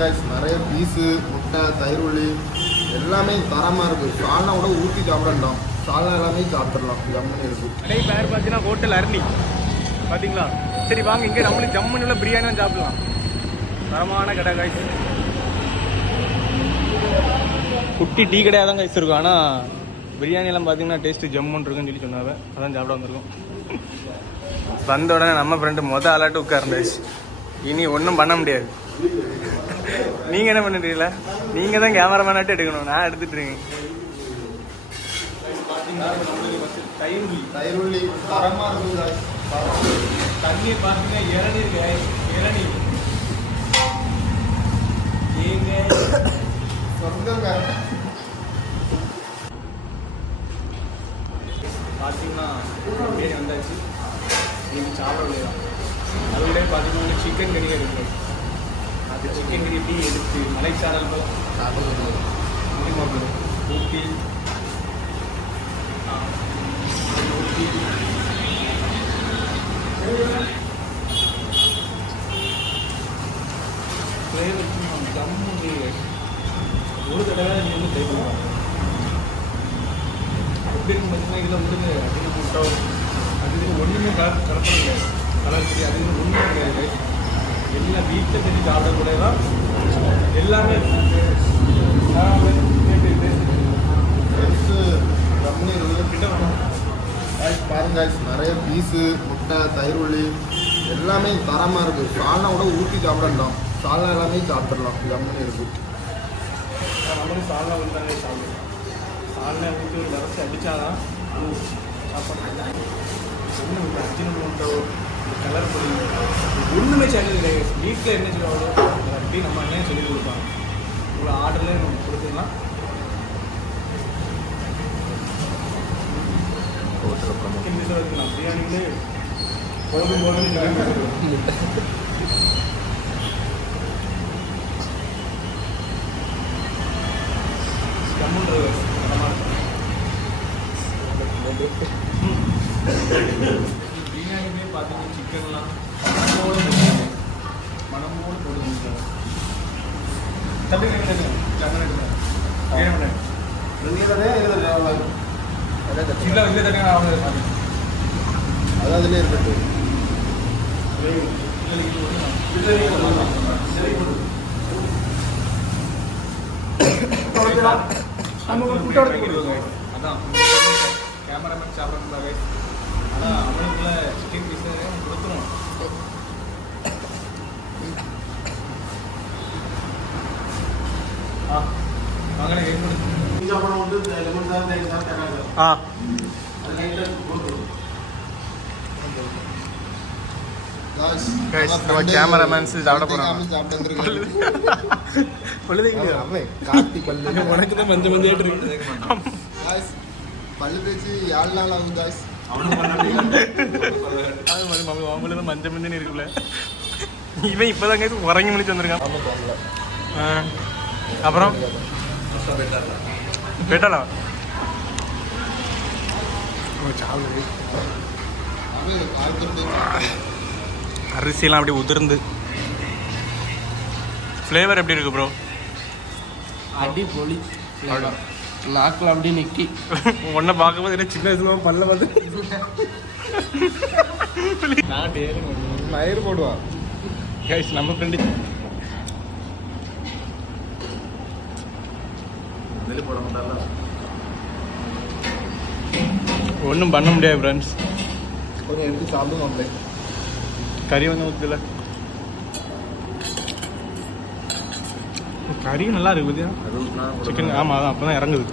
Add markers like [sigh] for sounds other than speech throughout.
guys, நிறைய piece முட்டை தயிர் உள்ளி எல்லாமே தரமாக இருக்குது சால்னா கூட ஊற்றி சாப்பிடலாம். சால்னா எல்லாமே சாப்பிட்றலாம் ஜம்முன்னு இருக்குது கடை பேர் பார்த்தீங்கன்னா ஹோட்டல் அருணி? பார்த்தீங்களா சரி வாங்க இங்கே நம்மளும் ஜம்முன்னு உள்ள பிரியாணிலாம் சாப்பிடலாம். தரமான கடை காய்ஸ் குட்டி டீ கடையாக தான் காய்ஸ் இருக்கும் ஆனால் பிரியாணிலாம் பார்த்தீங்கன்னா டேஸ்ட்டு ஜம்முன்னு இருக்குன்னு சொல்லி சொன்னாங்க. அதான் சாப்பிட வந்திருக்கோம். வந்த உடனே நம்ம ஃப்ரெண்டு மொதல் ஆளாட்டு உட்கார்ந்தாச்சு இனி ஒன்றும் பண்ண முடியாது. நீங்கள் என்ன பண்ணுறீங்கள நீங்கள் தான் கேமராமேனாட்டு எடுக்கணும். நான் எடுத்துட்டு இருக்கேன். தயிர் தயிர் உள்ளி தரமாக தண்ணி பார்த்தீங்கன்னா இளநீர் guys. இளநீர் ஏங்க சொர்க்கங்க பார்த்தீங்கன்னா பிரியாணி வந்தாச்சு. நீங்கள் சாப்பிட முடியாது அதோடய பார்த்தீங்கன்னா சிக்கன் கறி இருக்கு சிக்கன் கிரேவி எடுத்து மலைச்சாரல் போல் ஊட்டி. ஊட்டி ஒரு தடவை நீ வந்து பண்ணுவாங்க பார்த்தீங்கன்னா இதில் வந்து அதிக முட்டை அது ஒன்றுமே கலர் கலப்படம் கிடையாது. கலர் கிடையாது அது ஒன்றுமே கிடையாது. எல்லாம் வீட்டில் செஞ்சு சாப்பிடக்கூட தான் எல்லாமே பாருங்க நிறைய பீஸு முட்டை தயிர் உள்ளி எல்லாமே தரமாக இருக்குது சால்னா கூட ஊற்றி சாப்பிடலாம். சால்னா எல்லாமே சாப்பிட்றலாம் ஜம்முன்னு இருக்குது நம்மளும் சால்னா வந்தாங்க சாப்பிடுவோம் சால்னா ஊற்றி ஒரு அடித்தாதான் சாப்பாடு ஒன்றும் இல்லை அர்ஜுனன் உண்டோ? கலர் பொடி. ஒன்றுமே சேனல் கிடையாது. வீட்டில் என்ன சொல்லுவாங்களோ அப்படி நம்ம என்ன சொல்லி கொடுப்பாங்க. உங்களை ஆர்டரில் நம்ம கொடுத்துக்கலாம் சிக்கன் பீஸ் குழம்பு போடணும்னு சொல்லி ஜம்முன்றது பார்த்தீங்கன்னா சிக்கன்லாம் மனமோடு போடுவாங்க. மனமோடு தம்பி தண்ணி ஆகுது அது அதுலேயே இருக்கட்டும் அதான். கேமராமேன் சாப்பிட்றாங்க அதான் அவனுக்குள்ள சிக்கன் போறாங்க. காமிச்சு சாப்பிட்டு வந்திருக்காரு. பொழுதுங்க அவன் [laughs] கார்த்தி பல்லு. [laughs] உனக்கு தான் மஞ்சள் மஞ்சள் இருக்கு பல்லு தேய்ச்சி ஏழு நாள் ஆகும். அது மாதிரி அவங்களுக்கு தான் மஞ்சள் மஞ்சள் இருக்குல்ல. இவன் இப்போதான் கேஸ் உறங்கி முடிச்சு வந்திருக்கான். அப்புறம்? தேய்ச்சி அரிசியெல்லாம் அப்படியே உதிர்ந்து. ஃப்ளேவர் எப்படி இருக்கு ப்ரோ அடிப்பொலி நாக்கில் அப்படியே நிக்கி. உன்னை பார்க்கும்போது என்ன சின்ன வயசுல பல்ல பார்த்து. நான் டேரி போடுவான் நம்ம ஃப்ரெண்டு ஒன்றும் பண்ண முடியாது ஃப்ரெண்ட்ஸ் கொஞ்சம் எடுத்து சாப்பிடுவோம் அப்படியே கறி வந்து ஊற்றுல கறி நல்லா இருக்கு பத்தியா? சிக்கன் ஆமாம் அதான் அப்போ தான் இறங்குது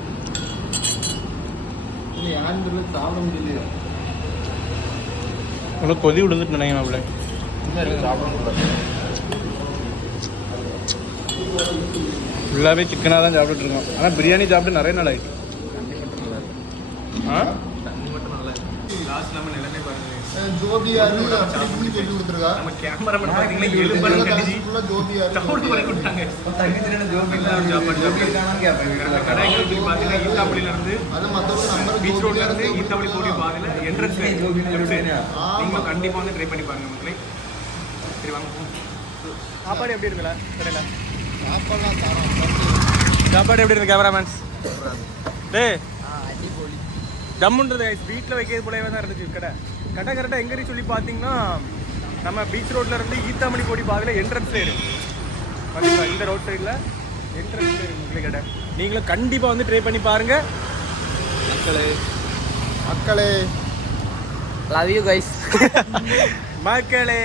யாருன்னு சாப்பிட முடியலையா? உனக்கு கொதி விழுந்துட்டு நினைக்கிறேன் அப்படி சாப்பிட முடியல. ஃபுல்லாகவே சிக்கனாக தான் சாப்பிட்டுட்டு இருக்கோம். ஆனால் பிரியாணி சாப்பிட்டு நிறைய நாள் ஆயிடுச்சு ஆ லாஸ்ட் நம்ம நிலைமை பாருங்க ஜோதி யாரு? அப்படி இப்படி சொல்லி கொடுத்துருக்கா? நம்ம கேமராமேன் பார்த்தீங்கன்னா எலும்பெல்லாம் கடிச்சு ஃபுல்லா ஜோதி யாரு? தவிடு பண்ணி கொடுத்தாங்க. கடைகளுக்கு பார்த்தீங்கன்னா ஈத்தாப்பள்ளியில இருந்து அது மத்தவங்க நம்பர் பீச் ரோட்ல இருந்து ஈத்தாப்பள்ளி போடி பாதையில என்ட்ரன்ஸ் நீங்களும் கண்டிப்பா வந்து ட்ரை பண்ணி பாருங்க மக்களே. சரி வாங்க. சாப்பாடு எப்படி இருக்குல்ல? கடையில? சாப்பாடு எப்படி இருக்கு கேமராமேன்ஸ் டே ஜம்முன்றது வீட்டில் வைக்கிறது போலவே தான் இருந்துச்சு கடை. கடை கரெக்டாக எங்கே சொல்லி பார்த்தீங்கன்னா நம்ம பீச் ரோட்ல இருந்து ஈத்தாமணி கோடி பாதையில் என்ட்ரன்ஸ் சைடு இந்த ரோட் சைடில் என்ட்ரன்ஸ் சைடு கடை. நீங்களும் கண்டிப்பாக வந்து ட்ரை பண்ணி பாருங்க. மக்களே. மக்களே. லவ் யூ கைஸ் மக்களே.